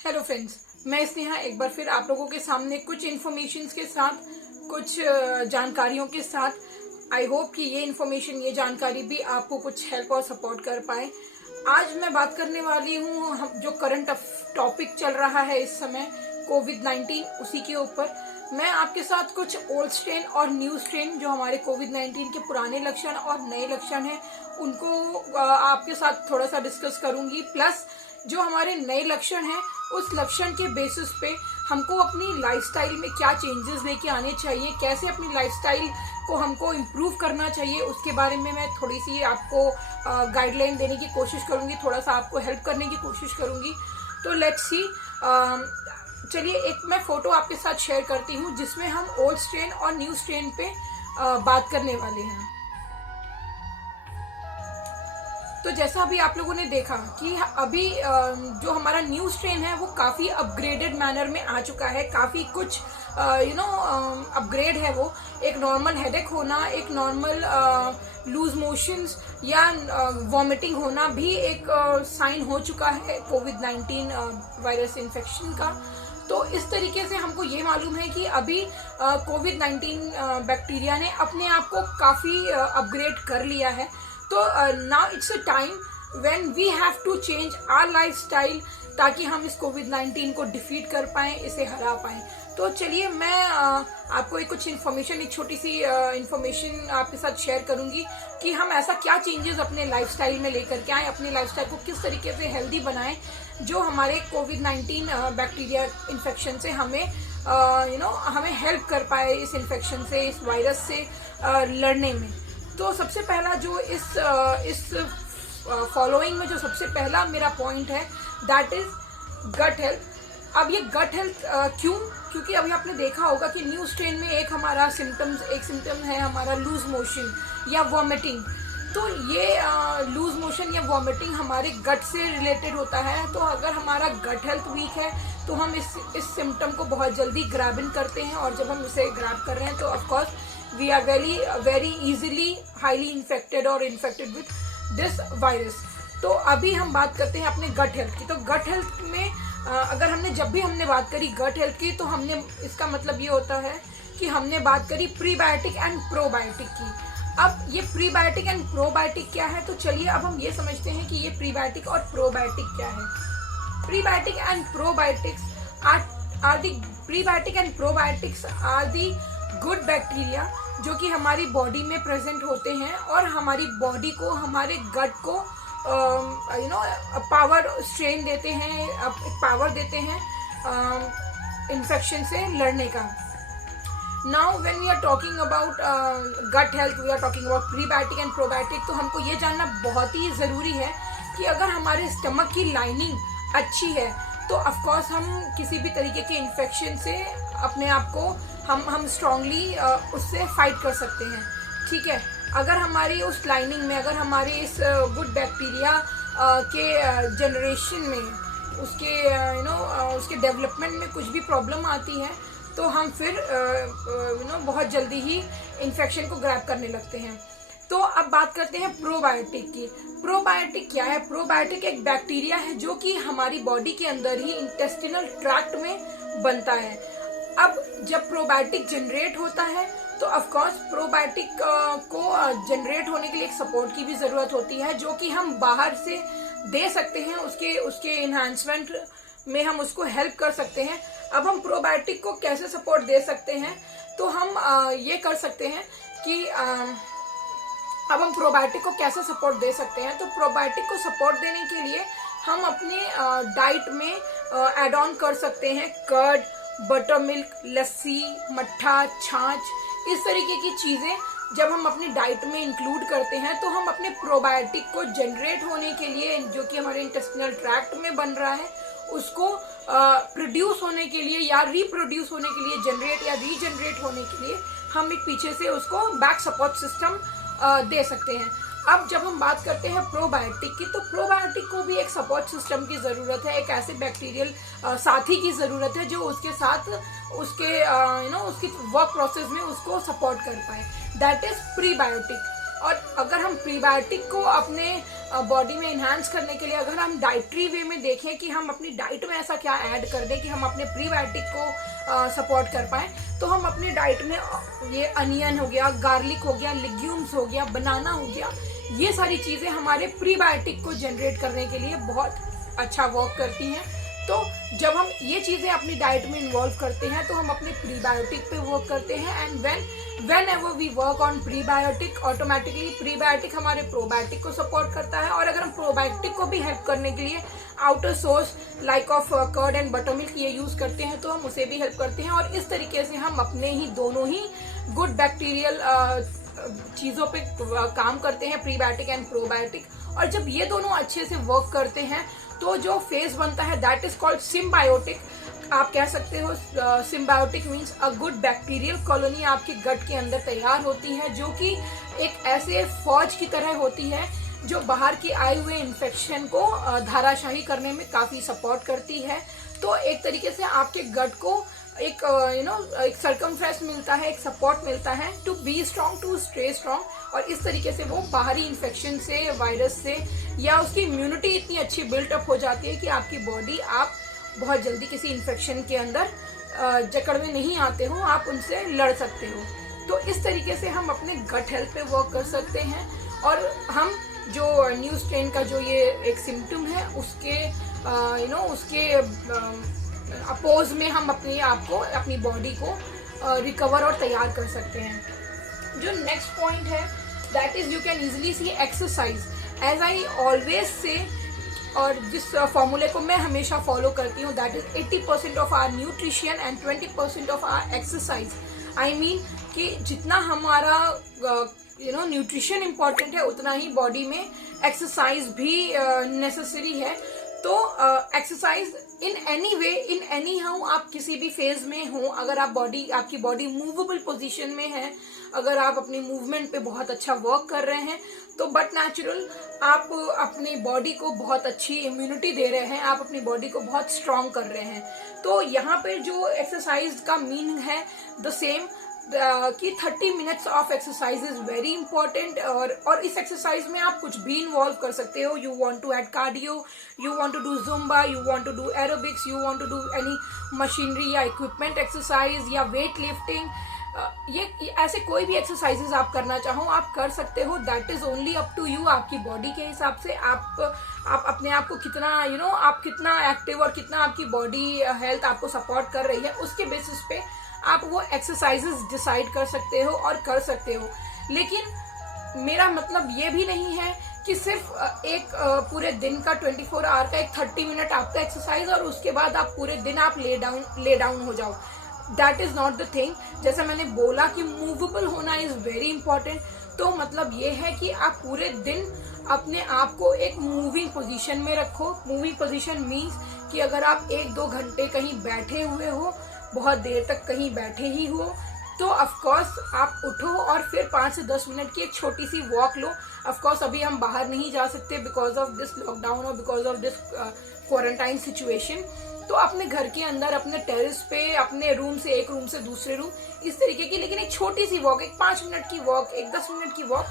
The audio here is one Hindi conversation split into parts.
हेलो फ्रेंड्स, मैं स्नेहा एक बार फिर आप लोगों के सामने कुछ इन्फॉर्मेशन के साथ, कुछ जानकारियों के साथ। आई होप कि ये इन्फॉर्मेशन, ये जानकारी भी आपको कुछ हेल्प और सपोर्ट कर पाए। आज मैं बात करने वाली हूँ जो करंट टॉपिक चल रहा है इस समय, कोविड-19, उसी के ऊपर। मैं आपके साथ कुछ ओल्ड स्ट्रेन और न्यू स्ट्रेन, जो हमारे कोविड-19 के पुराने लक्षण और नए लक्षण हैं, उनको आपके साथ थोड़ा सा डिस्कस करूंगी। प्लस जो हमारे नए लक्षण हैं, उस लक्षण के बेसिस पे हमको अपनी लाइफस्टाइल में क्या चेंजेस लेके आने चाहिए, कैसे अपनी लाइफस्टाइल को हमको इम्प्रूव करना चाहिए, उसके बारे में मैं थोड़ी सी आपको गाइडलाइन देने की कोशिश करूंगी, थोड़ा सा आपको हेल्प करने की कोशिश करूंगी। तो लेट्स सी। चलिए, एक मैं फोटो आपके साथ शेयर करती हूँ जिसमें हम ओल्ड स्ट्रेन और न्यू स्ट्रेन पे बात करने वाले हैं। तो जैसा अभी आप लोगों ने देखा कि अभी जो हमारा न्यू स्ट्रेन है वो काफ़ी अपग्रेडेड मैनर में आ चुका है। काफ़ी कुछ अपग्रेड है वो। एक नॉर्मल हेडेक होना, एक नॉर्मल लूज मोशंस या वॉमिटिंग होना भी एक साइन हो चुका है कोविड-19 वायरस इन्फेक्शन का। तो इस तरीके से हमको ये मालूम है कि अभी कोविड-19 बैक्टीरिया ने अपने आप को काफ़ी अपग्रेड कर लिया है। तो now it's a time when we have to change our lifestyle, ताकि हम इस कोविड-19 को डिफीट कर पाएं, इसे हरा पाएं। तो चलिए, मैं आपको एक कुछ इन्फॉर्मेशन, एक छोटी सी इन्फॉर्मेशन आपके साथ शेयर करूंगी कि हम ऐसा क्या चेंजेस अपने लाइफस्टाइल में लेकर के आए, अपने लाइफस्टाइल को किस तरीके से हेल्दी बनाएं, जो हमारे कोविड-19 बैक्टीरिया इन्फेक्शन से हमें हमें हेल्प कर पाए, इस इन्फेक्शन से, इस वायरस से लड़ने में। तो सबसे पहला जो इस फॉलोइंग में जो सबसे पहला मेरा पॉइंट है, दैट इज गट हेल्थ। अब ये गट हेल्थ क्यों? क्योंकि अभी आपने देखा होगा कि न्यू स्ट्रेन में एक सिम्टम है हमारा लूज मोशन या वॉमिटिंग। तो ये लूज मोशन या वॉमिटिंग हमारे गट से रिलेटेड होता है। तो अगर हमारा गट हेल्थ वीक है तो हम इस सिम्टम को बहुत जल्दी ग्रैब इन करते हैं, और जब हम इसे ग्रैब कर रहे हैं तो of course we are very easily highly infected और इन्फेक्टेड विथ दिस वायरस। तो अभी हम बात करते हैं अपने गट हेल्थ की। तो गट हेल्थ में जब भी हमने बात करी गट हेल्थ की, तो हमने, इसका मतलब ये होता है कि हमने बात करी प्रीबायोटिक एंड प्रोबायोटिक की। अब ये प्रीबायोटिक एंड प्रोबायोटिक क्या है? तो चलिए अब हम ये समझते हैं कि ये प्रीबायोटिक और प्रोबायोटिक क्या है। Prebiotic and probiotics are the good bacteria, जो कि हमारी बॉडी में प्रेजेंट होते हैं और हमारी बॉडी को, हमारे गट को पावर स्ट्रेन देते हैं, पावर देते हैं इन्फेक्शन से लड़ने का। Now when we are talking about gut health, we are talking about prebiotic and probiotic. तो हमको ये जानना बहुत ही ज़रूरी है कि अगर हमारे स्टमक की लाइनिंग अच्छी है तो ऑफकोर्स हम किसी भी तरीके के इन्फेक्शन से अपने आप को हम स्ट्रांगली उससे फाइट कर सकते हैं। ठीक है, अगर हमारी उस लाइनिंग में, अगर हमारे इस गुड बैक्टीरिया के जनरेशन में, उसके डेवलपमेंट में कुछ भी प्रॉब्लम आती है, तो हम फिर बहुत जल्दी ही इन्फेक्शन को ग्रैब करने लगते हैं। तो अब बात करते हैं प्रोबायोटिक की। प्रोबायोटिक क्या है? प्रोबायोटिक एक बैक्टीरिया है जो कि हमारी बॉडी के अंदर ही इंटेस्टिनल ट्रैक्ट में बनता है। अब जब प्रोबायोटिक जनरेट होता है तो ऑफकोर्स प्रोबायोटिक को जनरेट होने के लिए एक सपोर्ट की भी जरूरत होती है, जो कि हम बाहर से दे सकते हैं। उसके इन्हांसमेंट में हम उसको हेल्प कर सकते हैं। अब हम प्रोबायोटिक को कैसे सपोर्ट दे सकते हैं? तो हम ये कर सकते हैं कि अब हम प्रोबायोटिक को कैसे सपोर्ट दे सकते हैं? तो प्रोबायोटिक को सपोर्ट देने के लिए हम अपने डाइट में एड ऑन कर सकते हैं कर्ड, बटर मिल्क, लस्सी, मट्ठा, छाछ। इस तरीके की चीजें जब हम अपनी डाइट में इंक्लूड करते हैं तो हम अपने प्रोबायोटिक को जनरेट होने के लिए, जो कि हमारे इंटेस्टिनल ट्रैक्ट में बन रहा है, उसको प्रोड्यूस होने के लिए या रिप्रोड्यूस होने के लिए, जनरेट या रीजनरेट होने के लिए हम एक पीछे से उसको बैक सपोर्ट सिस्टम दे सकते हैं। अब जब हम बात करते हैं प्रोबायोटिक की, तो प्रोबायोटिक को भी एक सपोर्ट सिस्टम की जरूरत है, एक ऐसे बैक्टीरियल साथी की जरूरत है जो उसके साथ उसके उसकी वर्क प्रोसेस में उसको सपोर्ट कर पाए, दैट इज प्रीबायोटिक। और अगर हम प्रीबायोटिक को अपने बॉडी में इन्हांस करने के लिए अगर हम डाइटरी वे में देखें कि हम अपनी डाइट में ऐसा क्या ऐड कर दें कि हम अपने प्रीबायोटिक को सपोर्ट कर पाएं, तो हम अपनी डाइट में ये अनियन हो गया, गार्लिक हो गया, लेग्यूम्स हो गया, बनाना हो गया, ये सारी चीज़ें हमारे प्रीबायोटिक को जनरेट करने के लिए बहुत अच्छा वर्क करती हैं। तो जब हम ये चीज़ें अपनी डाइट में इन्वॉल्व करते हैं तो हम अपने प्रीबायोटिक पे वर्क करते हैं। And whenever we work on prebiotic, automatically prebiotic हमारे प्रोबायोटिक को सपोर्ट करता है। और अगर हम प्रोबायोटिक को भी हेल्प करने के लिए outer source like of curd and butter milk ये यूज करते हैं तो हम उसे भी हेल्प करते हैं। और इस तरीके से हम अपने ही दोनों ही गुड बैक्टीरियल चीज़ों पे काम करते हैं, प्रीबायोटिक एंड प्रोबायोटिक। और जब ये दोनों अच्छे से वर्क करते हैं तो जो फेज बनता है दैट इज कॉल्ड सिम्बायोटिक। आप कह सकते हो symbiotic means a good bacterial colony आपके गट के अंदर तैयार होती है, जो कि एक ऐसे फौज की तरह होती है जो बाहर की आए हुए इन्फेक्शन को धाराशाही करने में काफी सपोर्ट करती है। तो एक तरीके से आपके गट को एक एक सर्कमफ्रेंस मिलता है, एक सपोर्ट मिलता है to be strong, to stay strong. और इस तरीके से वो बाहरी इन्फेक्शन से, वायरस से, या उसकी इम्यूनिटी इतनी अच्छी बिल्टअप हो जाती है कि आपकी बॉडी, आप बहुत जल्दी किसी इन्फेक्शन के अंदर जकड़ में नहीं आते हो, आप उनसे लड़ सकते हो। तो इस तरीके से हम अपने गट हेल्थ पे वर्क कर सकते हैं। और हम जो न्यू स्ट्रेन का जो ये एक सिम्टम है उसके उसके अपोज में हम अपने आप को, अपनी बॉडी को रिकवर और तैयार कर सकते हैं। जो नेक्स्ट पॉइंट है that is you can easily see exercise. As I always say, और जिस फॉर्मूले को मैं हमेशा फॉलो करती हूँ that is 80% of our nutrition and 20% of our exercise. I mean कि जितना हमारा न्यूट्रिशन इम्पॉर्टेंट है उतना ही बॉडी में एक्सरसाइज भी नेसेसरी है। तो exercise in any way, in anyhow, आप किसी भी फेज में हो, अगर आपकी बॉडी मूवेबल पोजीशन में है, अगर आप अपनी मूवमेंट पे बहुत अच्छा वर्क कर रहे हैं, तो बट नेचुरल आप अपनी बॉडी को बहुत अच्छी इम्यूनिटी दे रहे हैं, आप अपनी बॉडी को बहुत स्ट्रांग कर रहे हैं। तो यहाँ पे जो एक्सरसाइज का मीनिंग है द सेम कि 30 minutes of exercise is very important. और इस एक्सरसाइज में आप कुछ भी इन्वॉल्व कर सकते हो। You want to add cardio, you want to do Zumba, you want to do aerobics, you want to do any machinery या इक्विपमेंट एक्सरसाइज या वेट लिफ्टिंग, ये ऐसे कोई भी एक्सरसाइजेज आप करना चाहो आप कर सकते हो। That is only up to you, आपकी बॉडी के हिसाब से आप अपने आप को कितना आप कितना एक्टिव और कितना आपकी बॉडी हेल्थ आपको सपोर्ट कर रही है, उसके बेसिस पे आप वो एक्सरसाइजेस डिसाइड कर सकते हो और कर सकते हो। लेकिन मेरा मतलब ये भी नहीं है कि सिर्फ एक पूरे दिन का 24 आवर का एक 30 मिनट आपका एक्सरसाइज और उसके बाद आप पूरे दिन आप ले डाउन हो जाओ। That is not the thing. जैसे मैंने बोला कि मूवेबल होना इज वेरी इंपॉर्टेंट, तो मतलब ये है कि आप पूरे दिन अपने आप को एक मूविंग पोजीशन में रखो। मूविंग पोजीशन मीन्स कि अगर आप 1-2 घंटे कहीं बैठे हुए हो, बहुत देर तक कहीं बैठे ही हो, तो ऑफकोर्स आप उठो और फिर 5 से 10 मिनट की एक छोटी सी वॉक लो। ऑफकोर्स अभी हम बाहर नहीं जा सकते बिकॉज ऑफ दिस लॉकडाउन और because of this quarantine situation. तो अपने घर के अंदर, अपने टेरेस पे, अपने रूम से एक रूम से दूसरे रूम, इस तरीके की लेकिन एक छोटी सी वॉक, एक 5 मिनट की वॉक, एक 10 मिनट की वॉक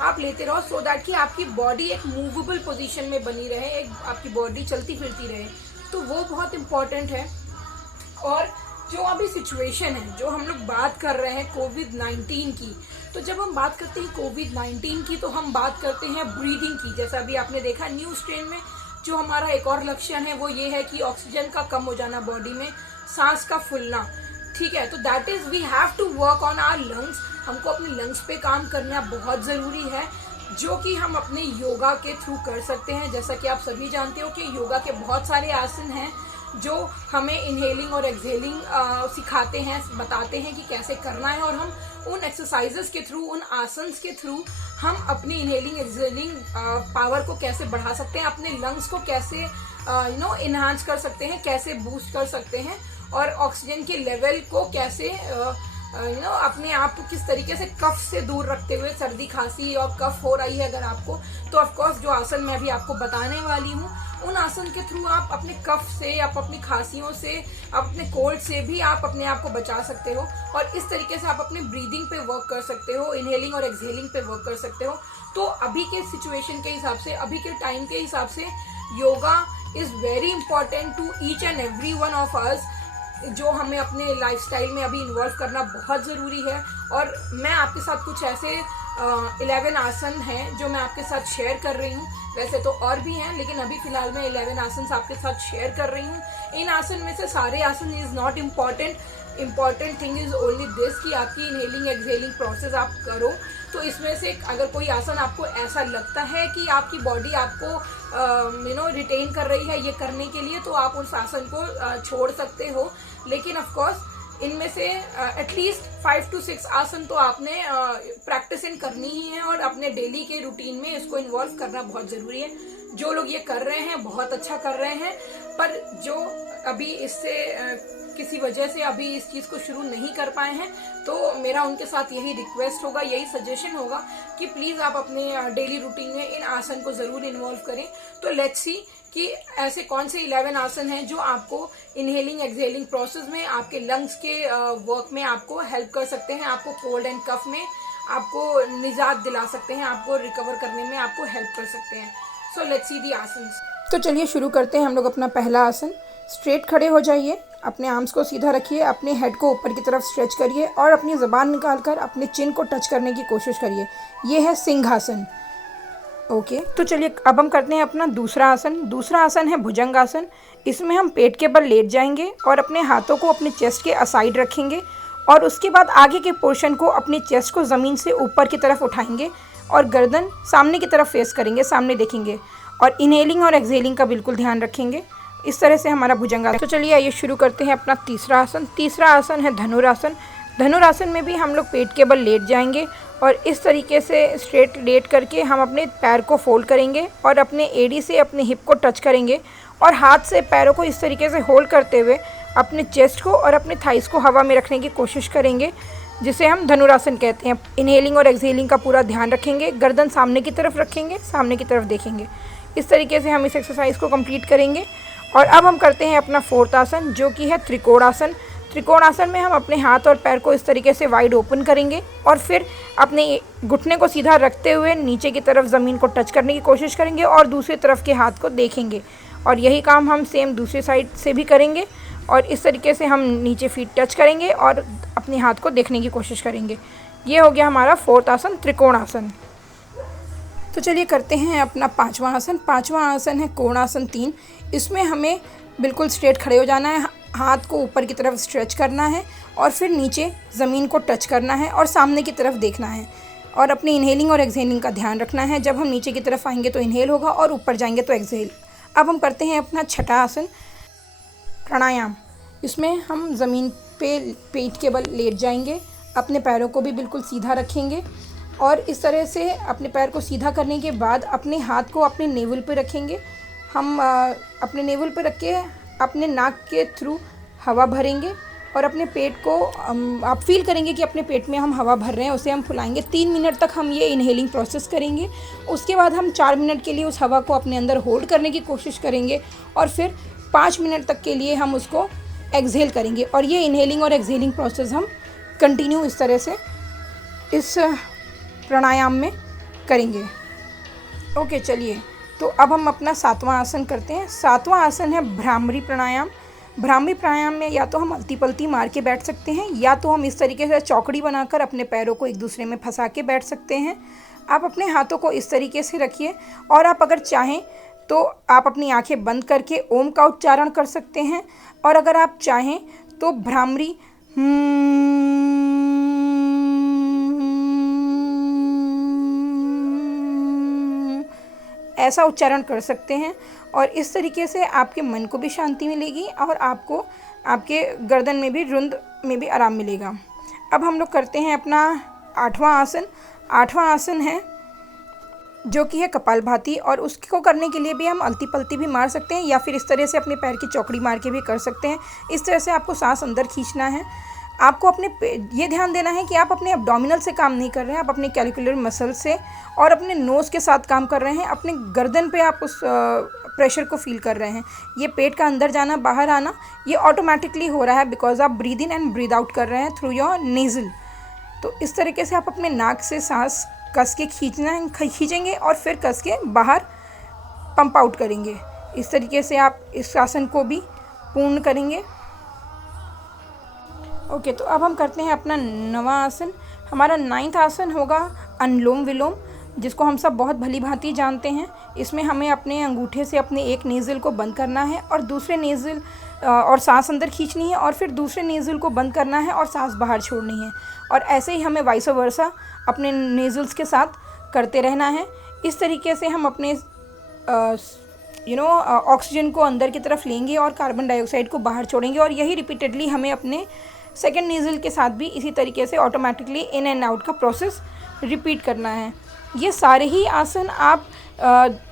आप लेते रहो, सो दैट कि आपकी बॉडी एक मूवेबल पोजीशन में बनी रहे, एक आपकी बॉडी चलती फिरती रहे। तो वो बहुत इंपॉर्टेंट है। और जो अभी सिचुएशन है, जो हम लोग बात कर रहे हैं कोविड-19 की, तो जब हम बात करते हैं कोविड-19 की तो हम बात करते हैं ब्रीदिंग की। जैसा अभी आपने देखा न्यू स्ट्रेन में जो हमारा एक और लक्षण है वो ये है कि ऑक्सीजन का कम हो जाना बॉडी में, सांस का फूलना। ठीक है, तो that is we have to work on our lungs. हमको अपने लंग्स पे काम करना बहुत ज़रूरी है, जो कि हम अपने योगा के थ्रू कर सकते हैं। जैसा कि आप सभी जानते हो कि योगा के बहुत सारे आसन हैं जो हमें इनहेलिंग और एक्सहेलिंग सिखाते हैं, बताते हैं कि कैसे करना है। और हम उन एक्सरसाइजेस के थ्रू, उन आसन्स के थ्रू हम अपनी इनहेलिंग एक्सहेलिंग पावर को कैसे बढ़ा सकते हैं, अपने लंग्स को कैसे इन्हांस कर सकते हैं, कैसे बूस्ट कर सकते हैं, और ऑक्सीजन के लेवल को कैसे अपने आप को किस तरीके से कफ से दूर रखते हुए, सर्दी खांसी और कफ हो रही है अगर आपको, तो ऑफकोर्स जो आसन मैं भी आपको बताने वाली हूँ, उन आसन के थ्रू आप अपने कफ से, आप अपनी खांसियों से, आप अपने कोल्ड से भी आप अपने आप को बचा सकते हो। और इस तरीके से आप अपने ब्रीदिंग पे वर्क कर सकते हो, इनहेलिंग और एक्सहेलिंग पे वर्क कर सकते हो। तो अभी के सिचुएशन के हिसाब से, अभी के टाइम के हिसाब से yoga is very important to each and every one of us, जो हमें अपने लाइफस्टाइल में अभी इन्वॉल्व करना बहुत ज़रूरी है। और मैं आपके साथ कुछ ऐसे 11 आसन हैं जो मैं आपके साथ शेयर कर रही हूँ। वैसे तो और भी हैं, लेकिन अभी फिलहाल मैं 11 आसन आपके साथ शेयर कर रही हूँ। इन आसन में से सारे आसन is not important thing is only this कि आपकी इनहेलिंग एक्सहेलिंग प्रोसेस आप करो। तो इसमें से अगर कोई आसन आपको ऐसा लगता है कि आपकी बॉडी आपको रिटेन कर रही है ये करने के लिए, तो आप उस आसन को छोड़ सकते हो। लेकिन ऑफ कोर्स इनमें से एटलीस्ट 5 to 6 आसन तो आपने प्रैक्टिस इन करनी ही है और अपने डेली के रूटीन में इसको इन्वॉल्व करना बहुत ज़रूरी है। जो लोग ये कर रहे हैं बहुत अच्छा कर रहे हैं, पर जो अभी इससे किसी वजह से अभी इस चीज़ को शुरू नहीं कर पाए हैं, तो मेरा उनके साथ यही रिक्वेस्ट होगा, यही सजेशन होगा कि प्लीज़ आप अपने डेली रूटीन में इन आसन को ज़रूर इन्वॉल्व करें। तो लेट्स सी कि ऐसे कौन से 11 आसन हैं जो आपको इनहेलिंग एक्सहेलिंग प्रोसेस में, आपके लंग्स के वर्क में आपको हेल्प कर सकते हैं, आपको कोल्ड एंड कफ में आपको निजात दिला सकते हैं, आपको रिकवर करने में आपको हेल्प कर सकते हैं। सो लेट्स सी दी आसन्स। तो चलिए शुरू करते हैं हम लोग अपना पहला आसन। स्ट्रेट खड़े हो जाइए, अपने आर्म्स को सीधा रखिए, अपने हेड को ऊपर की तरफ स्ट्रेच करिए और अपनी ज़बान निकालकर अपने चिन को टच करने की कोशिश करिए। ये है सिंहासन। ओके, तो चलिए अब हम करते हैं अपना दूसरा आसन। दूसरा आसन है भुजंगासन। इसमें हम पेट के बल लेट जाएंगे और अपने हाथों को अपने चेस्ट के असाइड रखेंगे और उसके बाद आगे के पोर्शन को अपने चेस्ट को ज़मीन से ऊपर की तरफ उठाएंगे और गर्दन सामने की तरफ फेस करेंगे, सामने देखेंगे और इनहेलिंग और एक्सहेलिंग का बिल्कुल ध्यान रखेंगे। इस तरह से हमारा भुजंगासन। तो चलिए आइए शुरू करते हैं अपना तीसरा आसन। तीसरा आसन है धनुरासन। धनुरासन में भी हम लोग पेट के बल लेट जाएंगे और इस तरीके से स्ट्रेट लेट करके हम अपने पैर को फोल्ड करेंगे और अपने एड़ी से अपने हिप को टच करेंगे और हाथ से पैरों को इस तरीके से होल्ड करते हुए अपने चेस्ट को और अपने थाइस को हवा में रखने की कोशिश करेंगे, जिसे हम धनुरासन कहते हैं। इनहेलिंग और एक्सहेलिंग का पूरा ध्यान रखेंगे, गर्दन सामने की तरफ रखेंगे, सामने की तरफ देखेंगे। इस तरीके से हम इस एक्सरसाइज को कंप्लीट करेंगे। और अब हम करते हैं अपना फोर्थ आसन, जो कि है त्रिकोणासन। त्रिकोणासन में हम अपने हाथ और पैर को इस तरीके से वाइड ओपन करेंगे और फिर अपने घुटने को सीधा रखते हुए नीचे की तरफ ज़मीन को टच करने की कोशिश करेंगे और दूसरी तरफ के हाथ को देखेंगे। और यही काम हम सेम दूसरी साइड से भी करेंगे और इस तरीके से हम नीचे फीट टच करेंगे और अपने हाथ को देखने की कोशिश करेंगे। ये हो गया हमारा फोर्थ आसन, त्रिकोणासन। तो चलिए करते हैं अपना पांचवा आसन। पांचवा आसन है कोणासन 3। इसमें हमें बिल्कुल स्ट्रेट खड़े हो जाना है, हाथ को ऊपर की तरफ स्ट्रेच करना है और फिर नीचे ज़मीन को टच करना है और सामने की तरफ देखना है और अपनी इनहेलिंग और एक्सहेलिंग का ध्यान रखना है। जब हम नीचे की तरफ आएंगे तो इनहेल होगा और ऊपर जाएंगे तो एक्सहेल। अब हम करते हैं अपना छठा आसन, प्राणायाम। इसमें हम ज़मीन पे पेट के बल लेट जाएंगे, अपने पैरों को भी बिल्कुल सीधा रखेंगे और इस तरह से अपने पैर को सीधा करने के बाद अपने हाथ को अपने नेवल पे रखेंगे। हम अपने नेवल पे रख के अपने नाक के थ्रू हवा भरेंगे और अपने पेट को आप फील करेंगे कि अपने पेट में हम हवा भर रहे हैं, उसे हम फुलाएंगे। 3 मिनट तक हम ये इनहेलिंग प्रोसेस करेंगे। उसके बाद हम 4 मिनट के लिए उस हवा को अपने अंदर होल्ड करने की कोशिश करेंगे और फिर 5 मिनट तक के लिए हम उसको एक्सहेल करेंगे। और ये इनहेलिंग और एक्सहेलिंग प्रोसेस हम कंटिन्यू इस तरह से इस प्राणायाम में करेंगे। ओके, चलिए तो अब हम अपना 7वां आसन करते हैं। 7वां आसन है भ्रामरी प्राणायाम। भ्रामरी प्राणायाम में या तो हम अलती पलती मार के बैठ सकते हैं या तो हम इस तरीके से चौकड़ी बनाकर अपने पैरों को एक दूसरे में फंसा के बैठ सकते हैं। आप अपने हाथों को इस तरीके से रखिए और आप अगर चाहें तो आप अपनी आंखें बंद करके ओम का उच्चारण कर सकते हैं और अगर आप चाहें तो भ्रामरी ऐसा उच्चारण कर सकते हैं और इस तरीके से आपके मन को भी शांति मिलेगी और आपको आपके गर्दन में भी, रुंद में भी आराम मिलेगा। अब हम लोग करते हैं अपना 8वां आसन। 8वां आसन है जो कि है कपालभाति और उसको करने के लिए भी हम अलती पलती भी मार सकते हैं या फिर इस तरह से अपने पैर की चौकड़ी मार के भी कर सकते हैं। इस तरह से आपको सांस अंदर खींचना है। आपको अपने ये ध्यान देना है कि आप अपने एब्डोमिनल से काम नहीं कर रहे हैं, आप अपने कैलिकुलर मसल से और अपने नोज़ के साथ काम कर रहे हैं। अपने गर्दन पे आप उस प्रेशर को फील कर रहे हैं। ये पेट का अंदर जाना बाहर आना ये ऑटोमेटिकली हो रहा है बिकॉज आप breathe in and breathe out कर रहे हैं थ्रू योर नेज़ल। तो इस तरीके से आप अपने नाक से सांस कस के खींचेंगे और फिर कस के बाहर पंप आउट करेंगे। इस तरीके से आप इस आसन को भी पूर्ण करेंगे। ओके, तो अब हम करते हैं अपना 9वां आसन। हमारा 9th आसन होगा अनुलोम विलोम, जिसको हम सब बहुत भली भांति जानते हैं। इसमें हमें अपने अंगूठे से अपने एक नेज़ल को बंद करना है और दूसरे नेज़ल और सांस अंदर खींचनी है, और फिर दूसरे नेज़ल को बंद करना है और सांस बाहर छोड़नी है, और ऐसे ही हमें वाइस वर्सा अपने नेज़ल्स के साथ करते रहना है। इस तरीके से हम अपने ऑक्सीजन को अंदर की तरफ लेंगे और कार्बन डाइऑक्साइड को बाहर छोड़ेंगे, और यही रिपीटेडली हमें अपने सेकेंड नेज़ल के साथ भी इसी तरीके से ऑटोमेटिकली इन एंड आउट का प्रोसेस रिपीट करना है। ये सारे ही आसन आप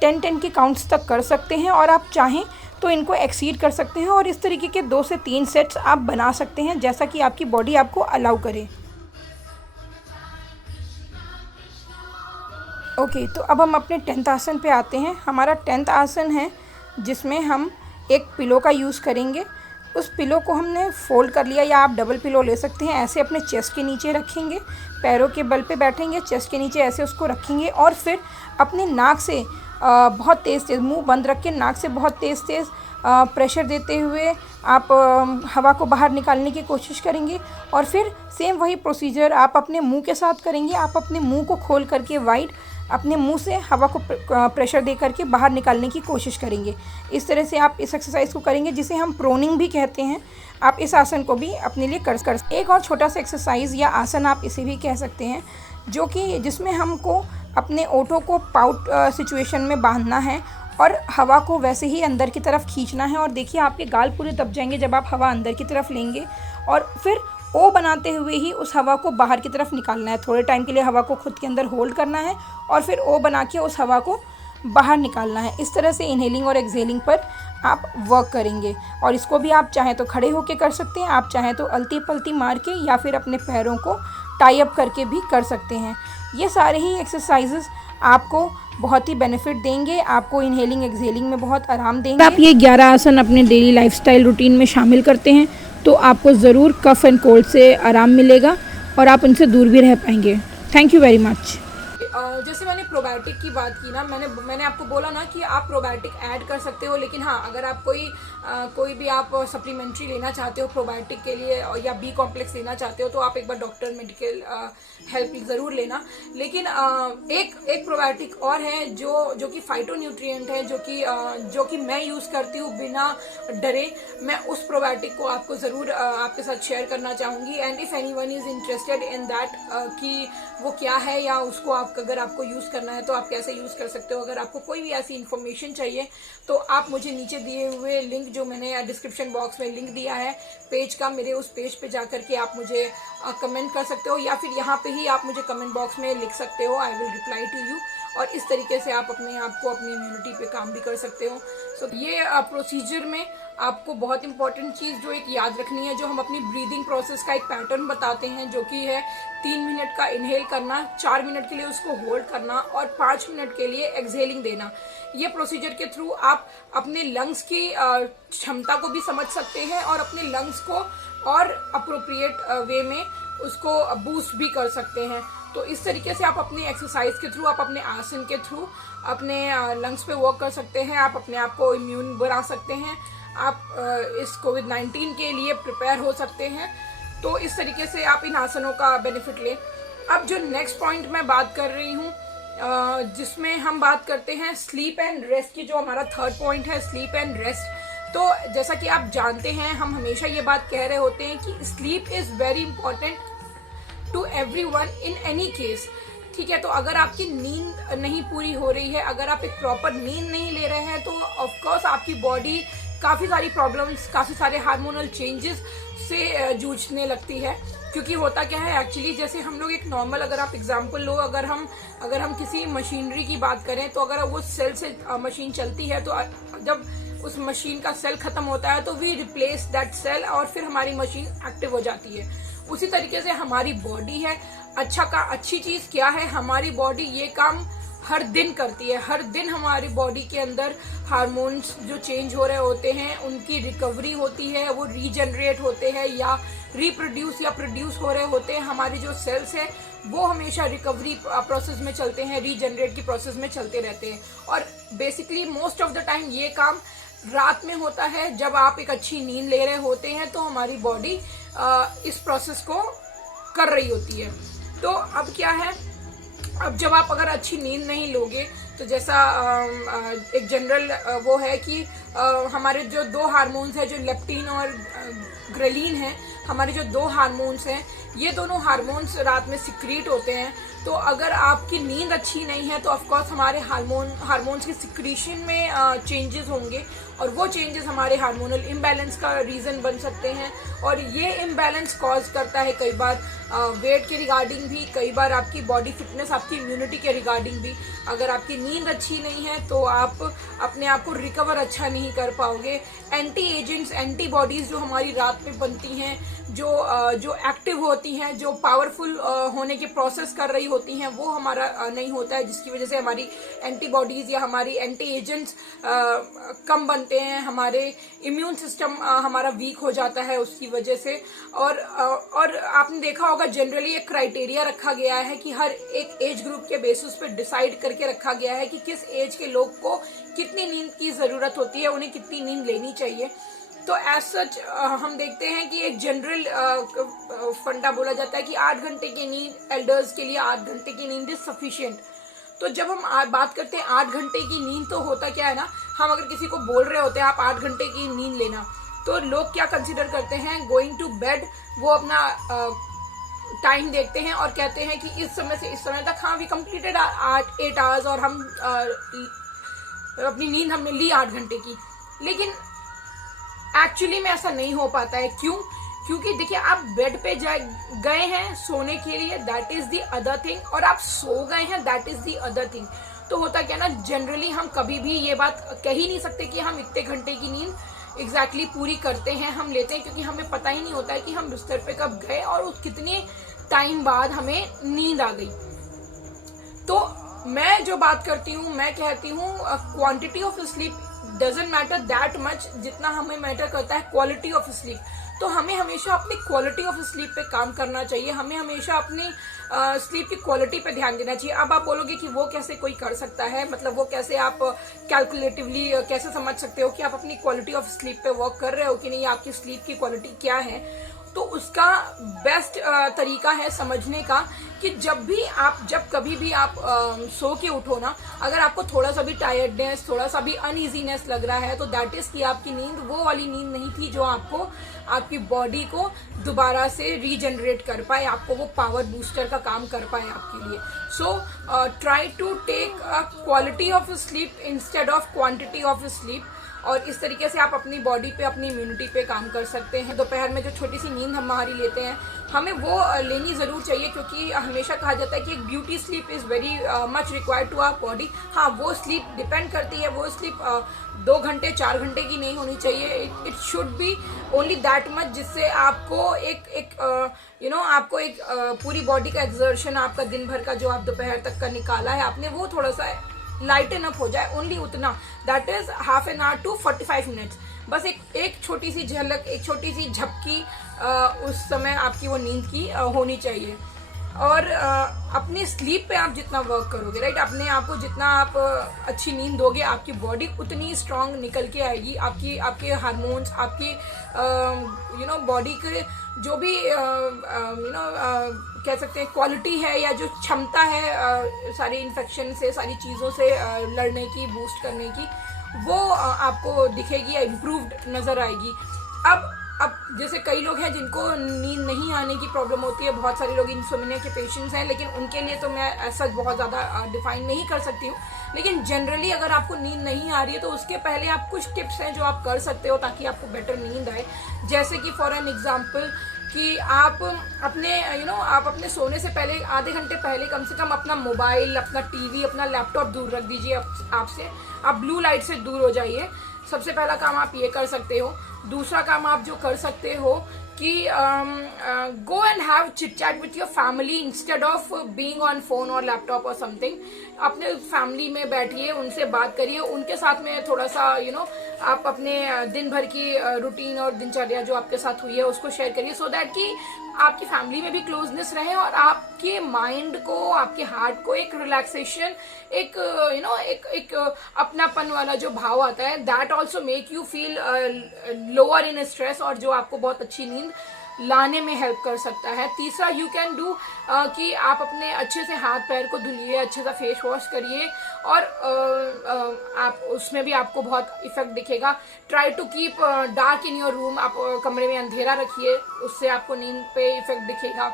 10 के काउंट्स तक कर सकते हैं, और आप चाहें तो इनको एक्सीड कर सकते हैं, और इस तरीके के 2 से 3 सेट्स आप बना सकते हैं, जैसा कि आपकी बॉडी आपको अलाउ करे। ओके, तो अब हम अपने 10th आसन पे आते हैं। हमारा 10th आसन है जिसमें हम एक पिलो का यूज़ करेंगे। उस पिलो को हमने फोल्ड कर लिया, या आप डबल पिलो ले सकते हैं। ऐसे अपने चेस्ट के नीचे रखेंगे, पैरों के बल पे बैठेंगे, चेस्ट के नीचे ऐसे उसको रखेंगे, और फिर अपने नाक से बहुत तेज़ मुंह बंद रख के नाक से बहुत तेज़ प्रेशर देते हुए आप हवा को बाहर निकालने की कोशिश करेंगे। और फिर सेम वही प्रोसीजर आप अपने मुंह के साथ करेंगे। आप अपने मुंह को खोल करके वाइड अपने मुंह से हवा को प्रेशर दे करके बाहर निकालने की कोशिश करेंगे। इस तरह से आप इस एक्सरसाइज को करेंगे, जिसे हम प्रोनिंग भी कहते हैं। आप इस आसन को भी अपने लिए कर एक और छोटा सा एक्सरसाइज या आसन आप इसे भी कह सकते हैं, जो कि जिसमें हमको अपने ओठों को पाउट सिचुएशन में बांधना है और हवा को वैसे ही अंदर की तरफ खींचना है। और देखिए, आपके गाल पूरे दब जाएंगे जब आप हवा अंदर की तरफ लेंगे, और फिर ओ बनाते हुए ही उस हवा को बाहर की तरफ निकालना है। थोड़े टाइम के लिए हवा को खुद के अंदर होल्ड करना है, और फिर ओ बना के उस हवा को बाहर निकालना है। इस तरह से इनहेलिंग और एक्सहेलिंग पर आप वर्क करेंगे। और इसको भी आप चाहें तो खड़े होकर कर सकते हैं, आप चाहें तो अलती पलती मार के, या फिर अपने पैरों को टाई अप करके भी कर सकते हैं। ये सारे ही एक्सरसाइजेस आपको बहुत ही बेनिफिट देंगे, आपको इनहेलिंग एक्सहेलिंग में बहुत आराम देंगे। आप ये 11 आसन अपने डेली लाइफस्टाइल रूटीन में शामिल करते हैं तो आपको ज़रूर कफ एंड कोल्ड से आराम मिलेगा, और आप उनसे दूर भी रह पाएंगे। Thank you very much. जैसे मैंने प्रोबायोटिक की बात की ना, मैंने आपको बोला ना कि आप प्रोबायोटिक ऐड कर सकते हो, लेकिन हाँ, अगर आप कोई भी आप सप्लीमेंट्री लेना चाहते हो प्रोबायोटिक के लिए, या बी कॉम्प्लेक्स लेना चाहते हो, तो आप एक बार डॉक्टर मेडिकल हेल्प ज़रूर लेना। लेकिन एक प्रोबायोटिक और है जो कि फाइटोन्यूट्रिएंट है, जो कि मैं यूज़ करती हूँ बिना डरे। मैं उस प्रोबायोटिक को आपको ज़रूर आपके साथ शेयर करना चाहूँगी। And if anyone is interested in that कि वो क्या है, या उसको अगर आपको यूज़ करना है तो आप कैसे यूज़ कर सकते हो, अगर आपको कोई भी ऐसी इन्फॉर्मेशन चाहिए तो आप मुझे नीचे दिए हुए लिंक, जो मैंने डिस्क्रिप्शन बॉक्स में लिंक दिया है पेज का, मेरे उस पेज पे जा करके आप मुझे कमेंट कर सकते हो, या फिर यहाँ पे ही आप मुझे कमेंट बॉक्स में लिख सकते हो। I will reply to you. और इस तरीके से आप अपने आप को अपनी इम्यूनिटी पे काम भी कर सकते हो। सो ये प्रोसीजर में आपको बहुत इंपॉर्टेंट चीज़ जो एक याद रखनी है, जो हम अपनी ब्रीदिंग प्रोसेस का एक पैटर्न बताते हैं, जो कि है 3 मिनट का इनहेल करना, 4 मिनट के लिए उसको होल्ड करना, और 5 मिनट के लिए एक्सहेलिंग देना। ये प्रोसीजर के थ्रू आप अपने लंग्स की क्षमता को भी समझ सकते हैं, और अपने लंग्स को और अप्रोप्रिएट वे में उसको बूस्ट भी कर सकते हैं। तो इस तरीके से आप अपनी एक्सरसाइज के थ्रू, आप अपने आसन के थ्रू अपने लंग्स पे वर्क कर सकते हैं। आप अपने आप को इम्यून बना सकते हैं, आप इस कोविड-19 के लिए प्रिपेयर हो सकते हैं। तो इस तरीके से आप इन आसनों का बेनिफिट लें। अब जो नेक्स्ट पॉइंट मैं बात कर रही हूँ, जिसमें हम बात करते हैं स्लीप एंड रेस्ट की, जो हमारा 3rd पॉइंट है, स्लीप एंड रेस्ट। तो जैसा कि आप जानते हैं, हम हमेशा ये बात कह रहे होते हैं कि sleep is very important to everyone in any case. ठीक है, तो अगर आपकी नींद नहीं पूरी हो रही है, अगर आप एक प्रॉपर नींद नहीं ले रहे हैं, तो ऑफकोर्स आपकी बॉडी काफ़ी सारी प्रॉब्लम्स, काफ़ी सारे हार्मोनल चेंजेस से जूझने लगती है। क्योंकि होता क्या है एक्चुअली, जैसे हम लोग एक नॉर्मल, अगर आप एग्जांपल लो, अगर हम किसी मशीनरी की बात करें, तो अगर वो सेल से मशीन चलती है, तो जब उस मशीन का सेल खत्म होता है तो वी रिप्लेस दैट सेल, और फिर हमारी मशीन एक्टिव हो जाती है। उसी तरीके से हमारी बॉडी है। अच्छी चीज़ क्या है, हमारी बॉडी ये काम हर दिन करती है। हर दिन हमारी बॉडी के अंदर हार्मोन्स जो चेंज हो रहे होते हैं उनकी रिकवरी होती है, वो रीजनरेट होते हैं या रिप्रोड्यूस या प्रोड्यूस हो रहे होते हैं। हमारे जो सेल्स हैं वो हमेशा रिकवरी प्रोसेस में चलते हैं, रीजनरेट की प्रोसेस में चलते रहते हैं। और basically most of the time ये काम रात में होता है, जब आप एक अच्छी नींद ले रहे होते हैं तो हमारी बॉडी इस प्रोसेस को कर रही होती है। तो अब क्या है, अब जब आप अगर अच्छी नींद नहीं लोगे तो जैसा एक जनरल वो है कि हमारे जो दो हार्मोन्स हैं, जो लेप्टिन और ग्रेलिन है, हमारे जो दो हार्मोन्स हैं, ये दोनों हार्मोन्स रात में सिक्रीट होते हैं। तो अगर आपकी नींद अच्छी नहीं है तो ऑफकोर्स हमारे हार्मोन्स की सिक्रीशन में चेंजेस होंगे और वो चेंजेस हमारे हार्मोनल इम्बैलेंस का रीज़न बन सकते हैं। और ये इम्बैलेंस कॉज करता है कई बार वेट के रिगार्डिंग भी, कई बार आपकी बॉडी फिटनेस, आपकी इम्यूनिटी के रिगार्डिंग भी। अगर आपकी नींद अच्छी नहीं है तो आप अपने आप को रिकवर अच्छा नहीं कर पाओगे। एंटी एजेंट्स, एंटीबॉडीज जो हमारी रात में बनती हैं, जो एक्टिव होती हैं, जो पावरफुल होने के प्रोसेस कर रही होती हैं, वो हमारा नहीं होता है, जिसकी वजह से हमारी एंटीबॉडीज या हमारी एंटी एजेंट्स कम बनते हैं, हमारे इम्यून सिस्टम हमारा वीक हो जाता है उसकी वजह से। और आपने देखा होगा जनरली एक क्राइटेरिया रखा गया है कि हर एक एज ग्रुप के बेसिस पे डिसाइड करके रखा गया है कि किस एज के लोग को कितनी नींद की जरूरत होती है, उन्हें कितनी नींद लेनी चाहिए। तो एज सच हम देखते हैं कि एक जनरल फंडा बोला जाता है कि 8 घंटे की नींद एल्डर्स के लिए 8 घंटे की नींद इज सफिशिएंट। तो जब हम बात करते हैं 8 घंटे की नींद, तो होता क्या है ना, हम अगर किसी को बोल रहे होते हैं आप 8 घंटे की नींद लेना, तो लोग क्या कंसिडर करते हैं, गोइंग टू बेड, वो अपना टाइम देखते हैं और कहते हैं कि इस समय से इस समय तक हाँ वी कंप्लीटेड 8 आवर्स और हम अपनी नींद हमने ली 8 घंटे की। लेकिन एक्चुअली में ऐसा नहीं हो पाता है। क्यों? क्योंकि देखिए, आप बेड पे गए हैं सोने के लिए, that is the other thing, और आप सो गए हैं, that is the other thing. तो होता क्या ना, जनरली हम कभी भी ये बात कह ही नहीं सकते कि हम इतने घंटे की नींद एग्जैक्टली पूरी करते हैं, हम लेते हैं, क्योंकि हमें पता ही नहीं होता है कि हम बिस्तर पे कब गए और कितने टाइम बाद हमें नींद आ गई। तो मैं जो बात करती हूँ, मैं कहती हूँ quantity of sleep doesn't matter that much, जितना हमें मैटर करता है क्वालिटी ऑफ स्लीप। तो हमें हमेशा अपनी क्वालिटी ऑफ स्लीप पे काम करना चाहिए, हमें हमेशा अपनी स्लीप की क्वालिटी पे ध्यान देना चाहिए। अब आप बोलोगे कि वो कैसे कोई कर सकता है, मतलब वो कैसे आप कैलकुलेटिवली कैसे समझ सकते हो कि आप अपनी क्वालिटी ऑफ स्लीप पे वर्क कर रहे हो कि नहीं, आपकी स्लीप की क्वालिटी क्या है। तो उसका बेस्ट तरीका है समझने का कि जब कभी भी आप सो के उठो ना, अगर आपको थोड़ा सा भी टायर्डनेस, थोड़ा सा भी अनइजीनेस लग रहा है, तो दैट इज कि आपकी नींद वो वाली नींद नहीं थी जो आपको आपकी बॉडी को दोबारा से रीजनरेट कर पाए, आपको वो पावर बूस्टर का काम कर पाए आपके लिए। So try to take quality of sleep instead of quantity of sleep, और इस तरीके से आप अपनी बॉडी पे, अपनी इम्यूनिटी पे काम कर सकते हैं। दोपहर में जो छोटी सी नींद हमारी लेते हैं, हमें वो लेनी ज़रूर चाहिए, क्योंकि हमेशा कहा जाता है कि एक beauty sleep is very much required to our body. हाँ, वो स्लीप डिपेंड करती है, वो स्लीप 2 घंटे 4 घंटे की नहीं होनी चाहिए। It should be only that much जिससे आपको आपको एक पूरी बॉडी का एक्सर्शन, आपका दिन भर का जो आप दोपहर तक का निकाला है आपने, वो थोड़ा सा लाइटन अप हो जाए, ओनली उतना, that is half an hour to 45 minutes. बस एक छोटी सी झलक, एक छोटी सी झपकी उस समय आपकी वो नींद की होनी चाहिए। और अपनी स्लीप पे आप जितना वर्क करोगे, राइट, अपने आप को जितना आप अच्छी नींद दोगे, आपकी बॉडी उतनी स्ट्रांग निकल के आएगी। आपके हार्मोन्स, आपकी बॉडी के जो भी कह सकते हैं क्वालिटी है या जो क्षमता है सारी इन्फेक्शन से, सारी चीज़ों से लड़ने की, बूस्ट करने की, वो आपको दिखेगी या इम्प्रूव्ड नज़र आएगी। अब जैसे कई लोग हैं जिनको नींद नहीं आने की प्रॉब्लम होती है, बहुत सारे लोग इंसोम्निया के पेशेंट्स हैं, लेकिन उनके लिए तो मैं ऐसा बहुत ज़्यादा डिफाइन नहीं कर सकती हूँ। लेकिन जनरली अगर आपको नींद नहीं आ रही है तो उसके पहले आप कुछ टिप्स हैं जो आप कर सकते हो ताकि आपको बेटर नींद आए। जैसे कि फॉर एन एग्जाम्पल कि आप अपने सोने से पहले आधे घंटे पहले कम से कम अपना मोबाइल, अपना टीवी, अपना लैपटॉप दूर रख दीजिए आपसे। आप ब्लू लाइट से दूर हो जाइए, सबसे पहला काम आप ये कर सकते हो। दूसरा काम आप जो कर सकते हो कि go and have chit chat with your family instead of being on phone और लैपटॉप और समथिंग। अपने फैमिली में बैठिए, उनसे बात करिए, उनके साथ में थोड़ा सा आप अपने दिन भर की रूटीन और दिनचर्या जो आपके साथ हुई है उसको शेयर करिए, सो दैट कि आपकी फैमिली में भी क्लोजनेस रहे और आपके माइंड को, आपके हार्ट को एक रिलैक्सेशन, एक एक अपनापन वाला जो भाव आता है, that also make you feel lower in stress, और जो आपको बहुत अच्छी नींद लाने में हेल्प कर सकता है। तीसरा यू कैन डू कि आप अपने अच्छे से हाथ पैर को धुलिए, अच्छे से फेस वॉश करिए, और आप उसमें भी आपको बहुत इफेक्ट दिखेगा। Try to keep dark in your room, आप कमरे में अंधेरा रखिए, उससे आपको नींद पे इफेक्ट दिखेगा।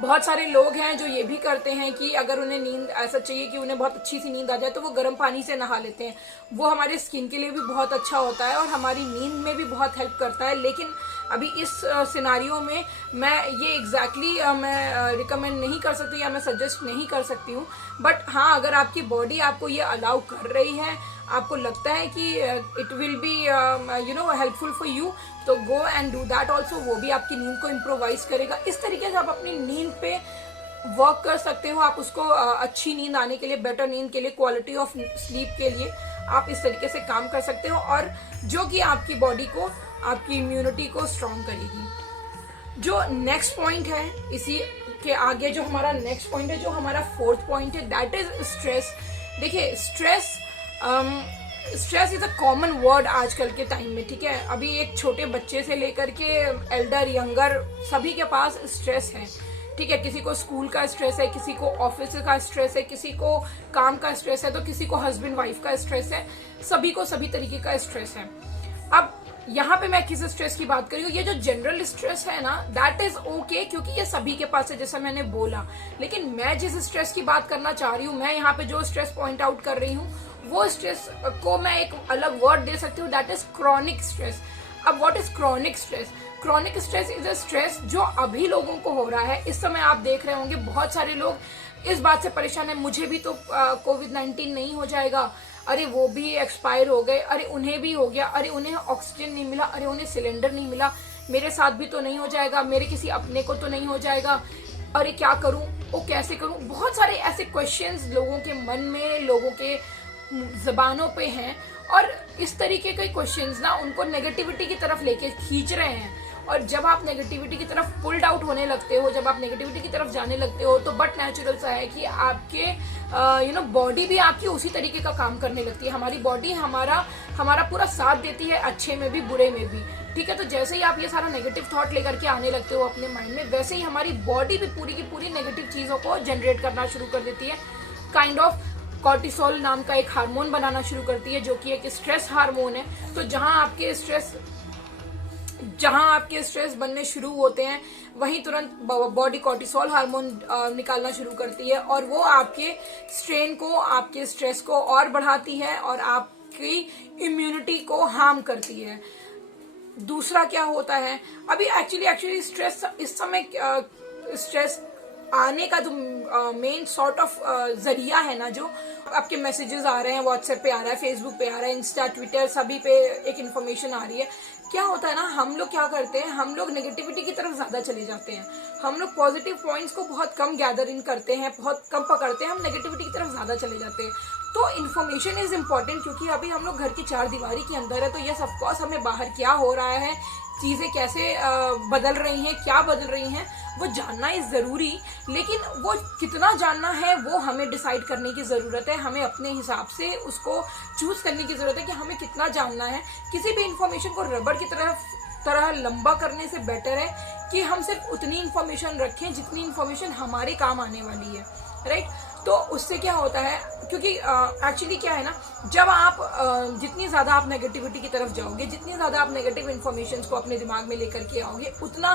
बहुत सारे लोग हैं जो ये भी करते हैं कि अगर उन्हें नींद ऐसा चाहिए कि उन्हें बहुत अच्छी सी नींद आ जाए तो वो गर्म पानी से नहा लेते हैं। वो हमारे स्किन के लिए भी बहुत अच्छा होता है और हमारी नींद में भी बहुत हेल्प करता है। लेकिन अभी इस सिनारियो में मैं ये एग्जैक्टली मैं रिकमेंड नहीं कर सकती या मैं सजेस्ट नहीं कर सकती हूँ। बट हाँ, अगर आपकी बॉडी आपको ये अलाउ कर रही है, आपको लगता है कि it will be helpful for you, तो go and do that also. वो भी आपकी नींद को इम्प्रोवाइज करेगा। इस तरीके से आप अपनी नींद पे वर्क कर सकते हो। आप उसको अच्छी नींद आने के लिए, बेटर नींद के लिए, क्वालिटी ऑफ स्लीप के लिए आप इस तरीके से काम कर सकते हो, और जो कि आपकी बॉडी को, आपकी इम्यूनिटी को स्ट्रॉन्ग करेगी। जो नेक्स्ट पॉइंट है, इसी के आगे जो हमारा नेक्स्ट पॉइंट है, जो हमारा फोर्थ पॉइंट है, दैट इज स्ट्रेस। देखिए, stress is a common word आजकल के टाइम में, ठीक है। अभी एक छोटे बच्चे से लेकर के एल्डर, यंगर, सभी के पास स्ट्रेस है, ठीक है। किसी को स्कूल का स्ट्रेस है, किसी को ऑफिस का स्ट्रेस है, किसी को काम का स्ट्रेस है, तो किसी को हस्बैंड वाइफ का स्ट्रेस है। सभी को सभी तरीके का स्ट्रेस है। अब यहाँ पे मैं किस स्ट्रेस की बात कर रही हूँ, ये जो जनरल स्ट्रेस है ना, दैट इज ओके, क्योंकि ये सभी के पास है, जैसा मैंने बोला। लेकिन मैं जिस स्ट्रेस की बात करना चाह रही हूँ, मैं यहाँ पे जो स्ट्रेस पॉइंट आउट कर रही हूँ, वो स्ट्रेस को मैं एक अलग वर्ड दे सकती हूँ, दैट इज क्रॉनिक स्ट्रेस। अब what is chronic stress? Chronic stress is a stress जो अभी लोगों को हो रहा है। इस समय आप देख रहे होंगे बहुत सारे लोग इस बात से परेशान है, मुझे भी तो कोविड-19 नहीं हो जाएगा, अरे वो भी एक्सपायर हो गए, अरे उन्हें भी हो गया, अरे उन्हें ऑक्सीजन नहीं मिला, अरे उन्हें सिलेंडर नहीं मिला, मेरे साथ भी तो नहीं हो जाएगा, मेरे किसी अपने को तो नहीं हो जाएगा, अरे क्या करूं, वो कैसे करूं। बहुत सारे ऐसे क्वेश्चंस लोगों के मन में, लोगों के जबानों पे हैं, और इस तरीके के क्वेश्चंस ना उनको नेगेटिविटी की तरफ लेके खींच रहे हैं। और जब आप नेगेटिविटी की तरफ पुल्ड आउट होने लगते हो, जब आप नेगेटिविटी की तरफ जाने लगते हो, तो बट नेचुरल सा है कि आपके बॉडी भी आपकी उसी तरीके का काम करने लगती है। हमारी बॉडी हमारा पूरा साथ देती है, अच्छे में भी बुरे में भी, ठीक है। तो जैसे ही आप ये सारा नेगेटिव थॉट लेकर के आने लगते हो अपने माइंड में, वैसे ही हमारी बॉडी भी पूरी की पूरी नेगेटिव चीजों को जनरेट करना शुरू कर देती है। काइंड ऑफ कॉर्टिसोल नाम का एक हार्मोन बनाना शुरू करती है, जो कि एक स्ट्रेस हार्मोन है। तो जहां आपके स्ट्रेस बनने शुरू होते हैं, वहीं तुरंत बॉडी कॉर्टिसोल हार्मोन निकालना शुरू करती है, और वो आपके स्ट्रेन को, आपके स्ट्रेस को और बढ़ाती है और आपकी इम्यूनिटी को हार्म करती है। दूसरा क्या होता है, अभी एक्चुअली स्ट्रेस इस समय स्ट्रेस आने का जो मेन सॉर्ट ऑफ जरिया है ना, जो आपके मैसेजेस आ रहे हैं, व्हाट्सएप पे आ रहा है, फेसबुक पे आ रहा है, इंस्टा, ट्विटर, सभी पे एक इन्फॉर्मेशन आ रही है। क्या होता है ना, हम लोग क्या करते हैं, हम लोग नेगेटिविटी की तरफ ज्यादा चले जाते हैं। हम लोग पॉजिटिव पॉइंट्स को बहुत कम गैदर इन करते हैं, बहुत कम पकड़ते हैं, हम नेगेटिविटी की तरफ ज्यादा चले जाते हैं। तो इन्फॉर्मेशन इज इम्पोर्टेंट, क्योंकि अभी हम लोग घर की चार दीवारी के अंदर है, तो यस ऑफकोर्स हमें बाहर क्या हो रहा है, चीजें कैसे बदल रही हैं, क्या बदल रही हैं, वो जानना इज जरूरी। लेकिन वो कितना जानना है वो हमें डिसाइड करने की जरूरत है, हमें अपने हिसाब से उसको चूज करने की जरूरत है कि हमें कितना जानना है। किसी भी इंफॉर्मेशन को रबड़ की तरह लंबा करने से बेटर है कि हम सिर्फ उतनी इंफॉर्मेशन रखें जितनी इंफॉर्मेशन हमारे काम आने वाली है, राइट। तो उससे क्या होता है, क्योंकि एक्चुअली क्या है ना, जब आप जितनी ज्यादा आप नेगेटिविटी की तरफ जाओगे, जितनी ज्यादा आप नेगेटिव इन्फॉर्मेशन को अपने दिमाग में लेकर के आओगे, उतना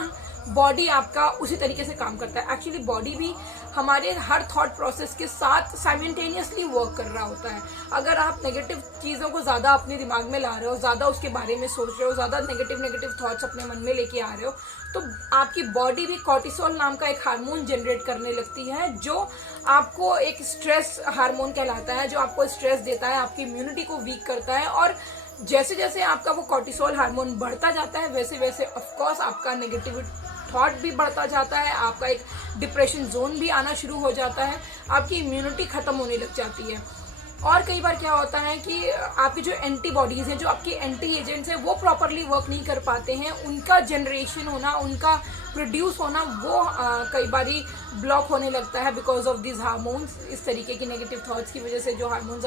बॉडी आपका उसी तरीके से काम करता है। एक्चुअली बॉडी भी हमारे हर थॉट प्रोसेस के साथ साइमल्टेनियसली वर्क कर रहा होता है। अगर आप नेगेटिव चीजों को ज्यादा अपने दिमाग में ला रहे हो, ज्यादा उसके बारे में सोच रहे हो, ज्यादा नेगेटिव थॉट्स अपने मन में लेके आ रहे हो, तो आपकी बॉडी भी कॉर्टिसोल नाम का एक हार्मोन जनरेट करने लगती है, जो आपको एक स्ट्रेस हार्मोन कहलाता है, जो आपको स्ट्रेस देता है, आपकी इम्यूनिटी को वीक करता है और जैसे जैसे आपका वो कॉर्टिसोल हार्मोन बढ़ता जाता है वैसे वैसे ऑफ कोर्स आपका नेगेटिव थॉट भी बढ़ता जाता है, आपका एक डिप्रेशन जोन भी आना शुरू हो जाता है, आपकी इम्यूनिटी खत्म होने लग जाती है। और कई बार क्या होता है कि आपकी जो एंटीबॉडीज हैं, जो आपकी एंटी एजेंट्स हैं, वो प्रॉपरली वर्क नहीं कर पाते हैं, उनका जनरेशन होना, उनका प्रोड्यूस होना वो कई बार ब्लॉक होने लगता है बिकॉज ऑफ दिस हार्मोन्स। इस तरीके की नेगेटिव थॉट्स की वजह से जो हार्मोन्स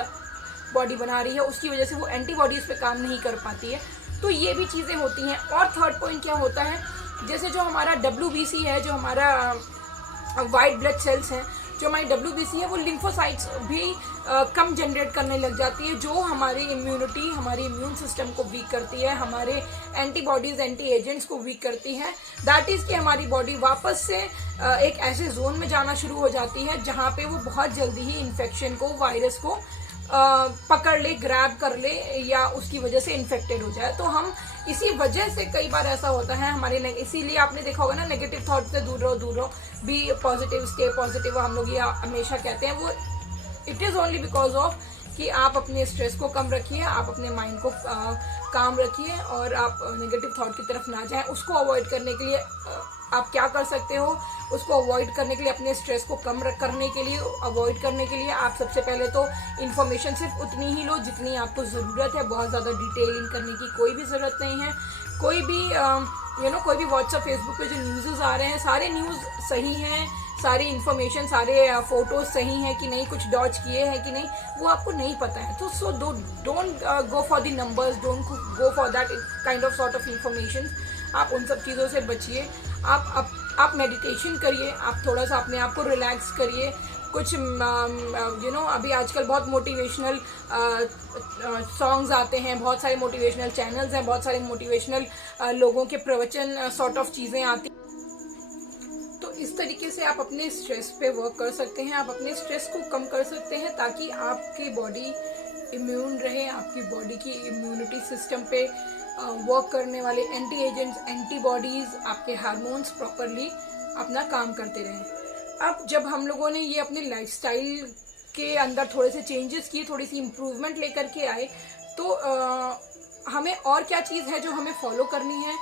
बॉडी बना रही है उसकी वजह से वो एंटीबॉडीज पे काम नहीं कर पाती है। तो ये भी चीज़ें होती हैं। और थर्ड पॉइंट क्या होता है, जैसे जो हमारा WBC है, जो हमारा वाइट ब्लड सेल्स हैं, जो हमारी WBC है, वो लिम्फोसाइट्स भी कम जनरेट करने लग जाती है, जो हमारी इम्यूनिटी, हमारी इम्यून सिस्टम को वीक करती है, हमारे एंटीबॉडीज, एंटी एजेंट्स को वीक करती है। दैट इज़ कि हमारी बॉडी वापस से एक ऐसे जोन में जाना शुरू हो जाती है जहाँ पे वो बहुत जल्दी ही इन्फेक्शन को, वायरस को पकड़ ले, ग्रैब कर ले या उसकी वजह से इन्फेक्टेड हो जाए। तो हम इसी वजह से कई बार ऐसा होता है हमारे, इसीलिए आपने देखा होगा ना, नेगेटिव थॉट से दूर रहो, बी पॉजिटिव, स्टे पॉजिटिव, हम लोग ये हमेशा कहते हैं। वो it is only because of कि आप अपने स्ट्रेस को कम रखिए, आप अपने माइंड को काम रखिए और आप नेगेटिव थॉट की तरफ ना जाएं। उसको अवॉइड करने के लिए आप क्या कर सकते हो, उसको अवॉइड करने के लिए, अपने स्ट्रेस को कम करने के लिए, अवॉइड करने के लिए आप सबसे पहले तो इन्फॉर्मेशन सिर्फ उतनी ही लो जितनी आपको ज़रूरत है। बहुत ज़्यादा डिटेलिंग करने की कोई भी ज़रूरत नहीं है। कोई भी कोई भी व्हाट्सएप, फेसबुक पे जो न्यूज़ आ रहे हैं, सारे न्यूज़ सही हैं, सारी इन्फॉर्मेशन, सारे फोटोज सही हैं कि नहीं, कुछ डॉच किए हैं कि नहीं, वो आपको नहीं पता है। तो so don't go for the numbers, don't go for that kind of sort of information. आप उन सब चीज़ों से बचिए। आप मेडिटेशन करिए, आप थोड़ा सा अपने आप को रिलैक्स करिए। कुछ अभी आजकल बहुत मोटिवेशनल सॉन्ग्स आते हैं, बहुत सारे मोटिवेशनल चैनल्स हैं, बहुत सारे मोटिवेशनल लोगों के प्रवचन सॉर्ट ऑफ चीज़ें आती हैं। तो इस तरीके से आप अपने स्ट्रेस पे वर्क कर सकते हैं, आप अपने स्ट्रेस को कम कर सकते हैं ताकि आपकी बॉडी इम्यून रहे, आपकी बॉडी की इम्यूनिटी सिस्टम पे वर्क करने वाले एंटी एजेंट्स, एंटीबॉडीज, आपके हार्मोन्स प्रॉपरली अपना काम करते रहें। अब जब हम लोगों ने ये अपने लाइफस्टाइल के अंदर थोड़े से चेंजेस किए, थोड़ी सी इम्प्रूवमेंट लेकर के आए, तो हमें और क्या चीज़ है जो हमें फॉलो करनी है,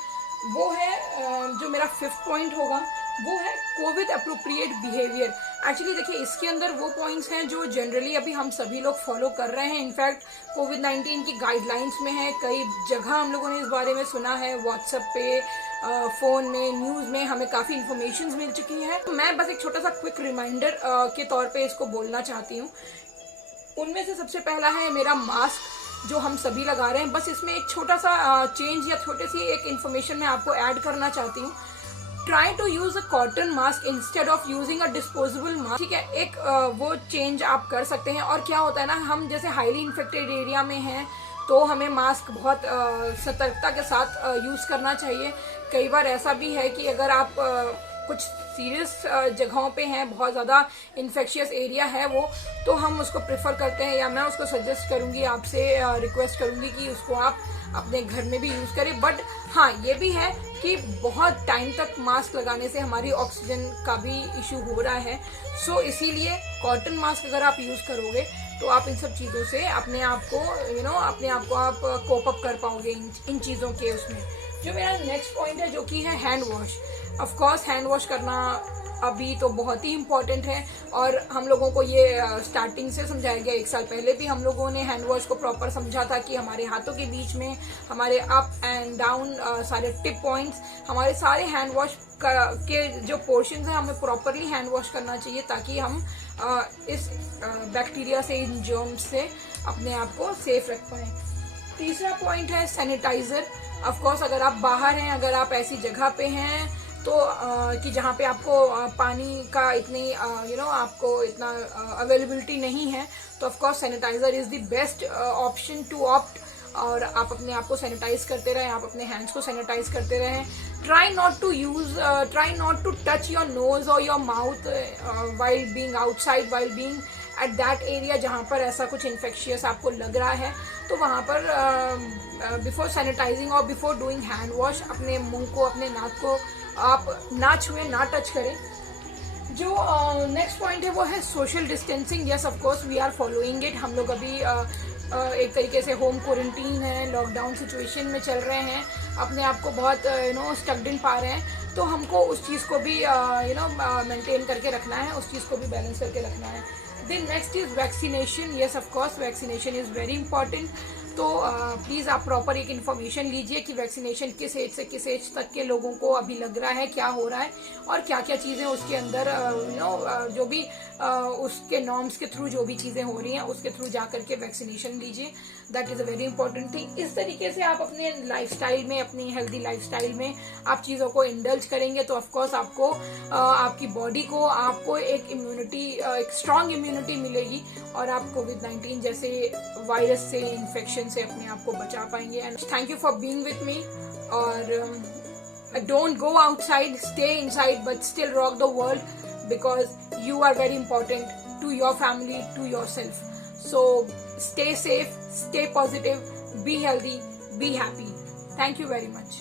वो है जो मेरा 5th पॉइंट होगा, वो है कोविड अप्रोप्रिएट बिहेवियर। एक्चुअली देखिए, इसके अंदर वो पॉइंट्स हैं जो जनरली अभी हम सभी लोग फॉलो कर रहे हैं। इनफैक्ट कोविड-19 की गाइडलाइंस में है, कई जगह हम लोगों ने इस बारे में सुना है, व्हाट्सएप पे, फ़ोन में, न्यूज़ में हमें काफ़ी इन्फॉर्मेशन मिल चुकी है। तो मैं बस एक छोटा सा क्विक रिमाइंडर के तौर पे इसको बोलना चाहती हूँ। उनमें से सबसे पहला है मेरा मास्क, जो हम सभी लगा रहे हैं। बस इसमें एक छोटा सा चेंज या छोटी सी एक इन्फॉर्मेशन मैं आपको ऐड करना चाहती हूँ। Try to use a cotton mask instead of using a disposable mask. ठीक है, एक वो चेंज आप कर सकते हैं। और क्या होता है ना, हम जैसे हाईली इन्फेक्टेड एरिया में हैं तो हमें मास्क बहुत सतर्कता के साथ यूज़ करना चाहिए। कई बार ऐसा भी है कि अगर आप कुछ सीरियस जगहों पे हैं, बहुत ज़्यादा इन्फेक्शियस एरिया है वो, तो हम उसको प्रेफर करते हैं, या मैं उसको सजेस्ट करूँगी, आपसे रिक्वेस्ट करूँगी कि उसको आप अपने घर में भी यूज़ करें। बट हाँ, ये भी है कि बहुत टाइम तक मास्क लगाने से हमारी ऑक्सीजन का भी इशू हो रहा है। सो इसीलिए कॉटन मास्क अगर आप यूज़ करोगे तो आप इन सब चीज़ों से अपने आप को अपने आप को आप कोप अप कर पाओगे इन चीज़ों के उसमें। जो मेरा नेक्स्ट पॉइंट है, जो कि है hand wash. Of course hand wash करना अभी तो बहुत ही इम्पॉर्टेंट है, और हम लोगों को ये स्टार्टिंग से समझाया गया। 1 साल पहले भी हम लोगों ने हैंड वॉश को प्रॉपर समझा था कि हमारे हाथों के बीच में, हमारे अप एंड डाउन सारे टिप पॉइंट्स, हमारे सारे हैंड वॉश के जो पोर्शंस हैं, हमें प्रॉपरली हैंड वॉश करना चाहिए ताकि हम इस बैक्टीरिया से, इन जर्म्स से अपने आप को सेफ रख पाएँ। तीसरा पॉइंट है सैनिटाइज़र। ऑफ कोर्स अगर आप बाहर हैं, अगर आप ऐसी जगह पे हैं तो कि जहाँ पे आपको पानी का इतनी आपको इतना अवेलेबिलिटी नहीं है, तो of course sanitiser is the best option to opt. और आप अपने आप को सैनिटाइज करते रहें, आप अपने हैंड्स को सैनिटाइज करते रहें। Try not to touch your nose और your mouth while being outside, while being at that area जहाँ पर ऐसा कुछ इन्फेक्शियस आपको लग रहा है। तो वहाँ पर बिफोर सैनिटाइजिंग और बिफोर डूइंग हैंड वॉश अपने मुंह को, अपने नाक को आप ना छुएं, ना टच करें। जो नेक्स्ट पॉइंट है वो है social distancing. Yes, of course we are following it. हम लोग अभी एक तरीके से होम क्वारंटीन है, लॉकडाउन सिचुएशन में चल रहे हैं, अपने आप को बहुत स्टक्ड इन पा रहे हैं, तो हमको उस चीज़ को भी मेंटेन करके रखना है, उस चीज़ को भी बैलेंस करके रखना है. Then next is vaccination. Yes of course vaccination is very important. तो प्लीज़ आप प्रॉपर एक इन्फॉर्मेशन लीजिए कि वैक्सीनेशन किस एज से किस एज तक के लोगों को अभी लग रहा है, क्या हो रहा है, और क्या क्या चीज़ें उसके अंदर जो भी उसके नॉर्म्स के थ्रू जो भी चीज़ें हो रही हैं उसके थ्रू जा करके वैक्सीनेशन लीजिए. That is a very important thing. इस तरीके से आप अपने लाइफस्टाइल में, अपनी हेल्दी लाइफस्टाइल में आप चीज़ों को इंडल्ज करेंगे तो ऑफकोर्स आपको आपकी बॉडी को आपको एक इम्यूनिटी, एक स्ट्रांग इम्यूनिटी मिलेगी और आप कोविड-19 जैसे वायरस से, इन्फेक्शन से अपने आप को बचा पाएंगे. And thank you for being with me. और don't go outside, stay inside, but still rock the world because you are very important to your family, to yourself. So stay safe, stay positive, be healthy, be happy. Thank you very much.